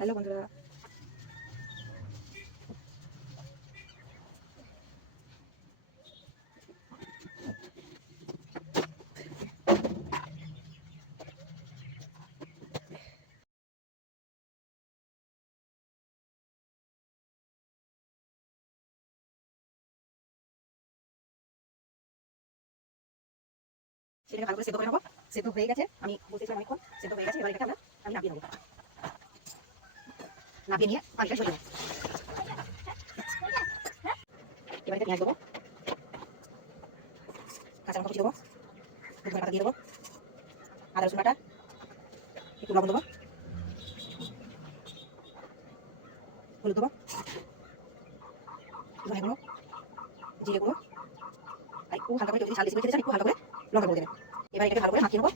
Hello বন্ধুরা, সেটাকে ভালো করে সেদ্ধ করে নেবো। সেদ্ধ হয়ে গেছে, আমি বলতেছিলাম অনেকক্ষণ সেদ্ধ হয়ে গেছে। এবার এটাকে আমি নামিয়ে নেবো। নামিয়ে নিয়ে পানিটা ঝরিয়ে নেবো। এবার এটা পেঁয়াজ দেবো, কাঁচা লঙ্কা কুচি দেবো, ধনে পাতা দিয়ে দেবো, আদা রসুন বাটা, একটু লবণ দেবো, হলুদ দেবো, ধনে গুঁড়ো, জিরে গুঁড়ো, আর একটু হালকা করে যদি ঝাল বেশি করে খেতে চান একটু হালকা করে লঙ্কা গুঁড়ো দেবেন। এবার এটাকে ভালো করে মাখিয়ে নেবো।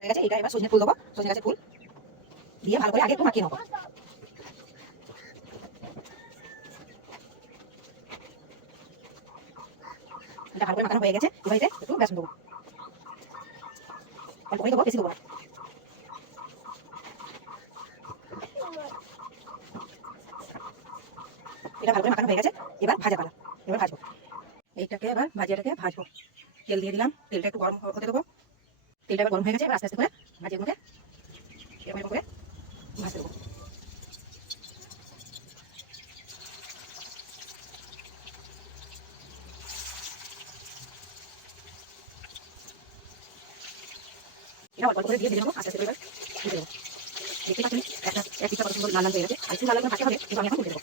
হয়ে গেছে। এটা এবার সজনে ফুল দেবো, সজনে গাছের ফুল দিয়ে ভালো করে আগে একটু মাখিয়ে নেবো। এটা ভালো করে মাখানো হয়ে গেছে। এবার এতে একটু বেসন দেবো, অল্প করে দেবো, বেশি দেবো না। এটা ভালো করে মাখানো হয়ে গেছে। এবার ভাজা পালা, এবার ভাজবো এইটাকে। এবার ভাজিয়াটাকে ভাজবো। তেল দিয়ে দিলাম, তেলটা একটু গরম হতে দেবো। তেলটা এবার গরম হয়ে গেছে। এবার আস্তে আস্তে করে ভাজিয়াগুলোকে এরকম করে ভাজতে দেবো। এটা অল্প করে দিয়ে দেবো, আস্তে আস্তে করে এবার দিয়ে দেবো। দেখতে পাচ্ছেন এক পিঠা কত সুন্দর লাল লাল হয়ে গেছে। আর একটু লাল লাল ভাজতে হবে, কিন্তু আমি এখন তুলে দেবো।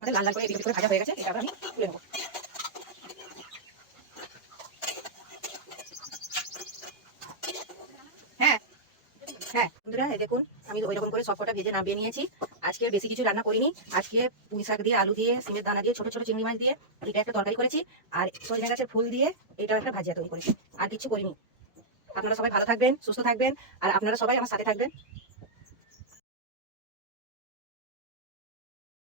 আমাদের লাল লাল করে এদিকে করে ভাজা হয়ে গেছে। এটা আমি তুলে নেবো। হ্যাঁ হ্যাঁ বন্ধুরা, এই দেখুন আমি ওই রকম করে সবকটা ভেজে নামিয়ে নিয়েছি। আজকে বেশি কিছু রান্না করিনি। আজকে পুঁই শাক দিয়ে, আলু দিয়ে, সিমের দানা দিয়ে, ছোট ছোট চিংড়ি মাছ দিয়ে এটা একটা তরকারি করেছি। আর সজনে গাছের ফুল দিয়ে এটাও একটা ভাজিয়া তৈরি করেছি। আর কিছু করিনি। আপনারা সবাই ভালো থাকবেন, সুস্থ থাকবেন, আর আপনারা সবাই আমার সাথে থাকবেন।